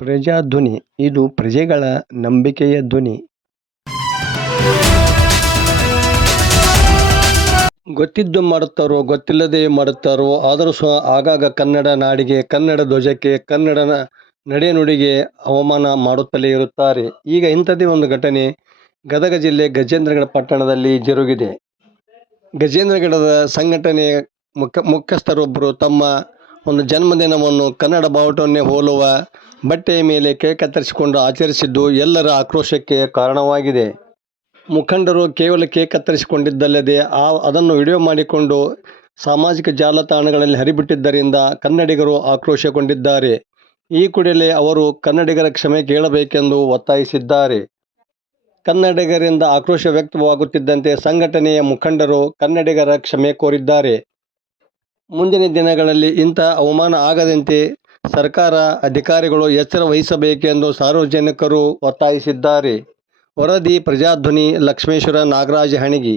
ಪ್ರಜಾಧ್ವನಿ ಇದು ಪ್ರಜೆಗಳ ನಂಬಿಕೆಯ ಧ್ವನಿ. ಗೊತ್ತಿದ್ದು ಮಾಡುತ್ತಾರೋ ಗೊತ್ತಿಲ್ಲದೆ ಮಾಡುತ್ತಾರೋ ಆದರೂ ಸಹ ಆಗಾಗ ಕನ್ನಡ ನಾಡಿಗೆ, ಕನ್ನಡ ಧ್ವಜಕ್ಕೆ, ಕನ್ನಡ ನಡೆನುಡಿಗೆ ಅವಮಾನ ಮಾಡುತ್ತಲೇ ಇರುತ್ತಾರೆ. ಈಗ ಇಂಥದ್ದೇ ಒಂದು ಘಟನೆ ಗದಗ ಜಿಲ್ಲೆ ಗಜೇಂದ್ರಗಡ ಪಟ್ಟಣದಲ್ಲಿ ಜರುಗಿದೆ. ಗಜೇಂದ್ರಗಡದ ಸಂಘಟನೆಯ ಮುಖ್ಯಸ್ಥರೊಬ್ಬರು ತಮ್ಮ ಒಂದು ಜನ್ಮದಿನವನ್ನು ಕನ್ನಡ ಬಾವುಟವನ್ನೇ ಹೋಲುವ ಬಟ್ಟೆಯ ಮೇಲೆ ಕೇಕ್ ಕತ್ತರಿಸಿಕೊಂಡು ಆಚರಿಸಿದ್ದು ಎಲ್ಲರ ಆಕ್ರೋಶಕ್ಕೆ ಕಾರಣವಾಗಿದೆ. ಮುಖಂಡರು ಕೇವಲ ಕೇಕ್ ಕತ್ತರಿಸಿಕೊಂಡಿದ್ದಲ್ಲದೆ ಅದನ್ನು ವಿಡಿಯೋ ಮಾಡಿಕೊಂಡು ಸಾಮಾಜಿಕ ಜಾಲತಾಣಗಳಲ್ಲಿ ಹರಿಬಿಟ್ಟಿದ್ದರಿಂದ ಕನ್ನಡಿಗರು ಆಕ್ರೋಶಗೊಂಡಿದ್ದಾರೆ. ಈ ಕೂಡಲೇ ಅವರು ಕನ್ನಡಿಗರ ಕ್ಷಮೆ ಕೇಳಬೇಕೆಂದು ಒತ್ತಾಯಿಸಿದ್ದಾರೆ. ಕನ್ನಡಿಗರಿಂದ ಆಕ್ರೋಶ ವ್ಯಕ್ತವಾಗುತ್ತಿದ್ದಂತೆ ಸಂಘಟನೆಯ ಮುಖಂಡರು ಕನ್ನಡಿಗರ ಕ್ಷಮೆ ಕೋರಿದ್ದಾರೆ. ಮುಂದಿನ ದಿನಗಳಲ್ಲಿ ಇಂಥ ಅವಮಾನ ಆಗದಂತೆ ಸರ್ಕಾರ, ಅಧಿಕಾರಿಗಳು ಎಚ್ಚರ ವಹಿಸಬೇಕೆಂದು ಸಾರ್ವಜನಿಕರು ಒತ್ತಾಯಿಸಿದ್ದಾರೆ. ವರದಿ ಪ್ರಜಾಧ್ವನಿ, ಲಕ್ಷ್ಮೇಶ್ವರ ನಾಗರಾಜ ಹಣಗಿ.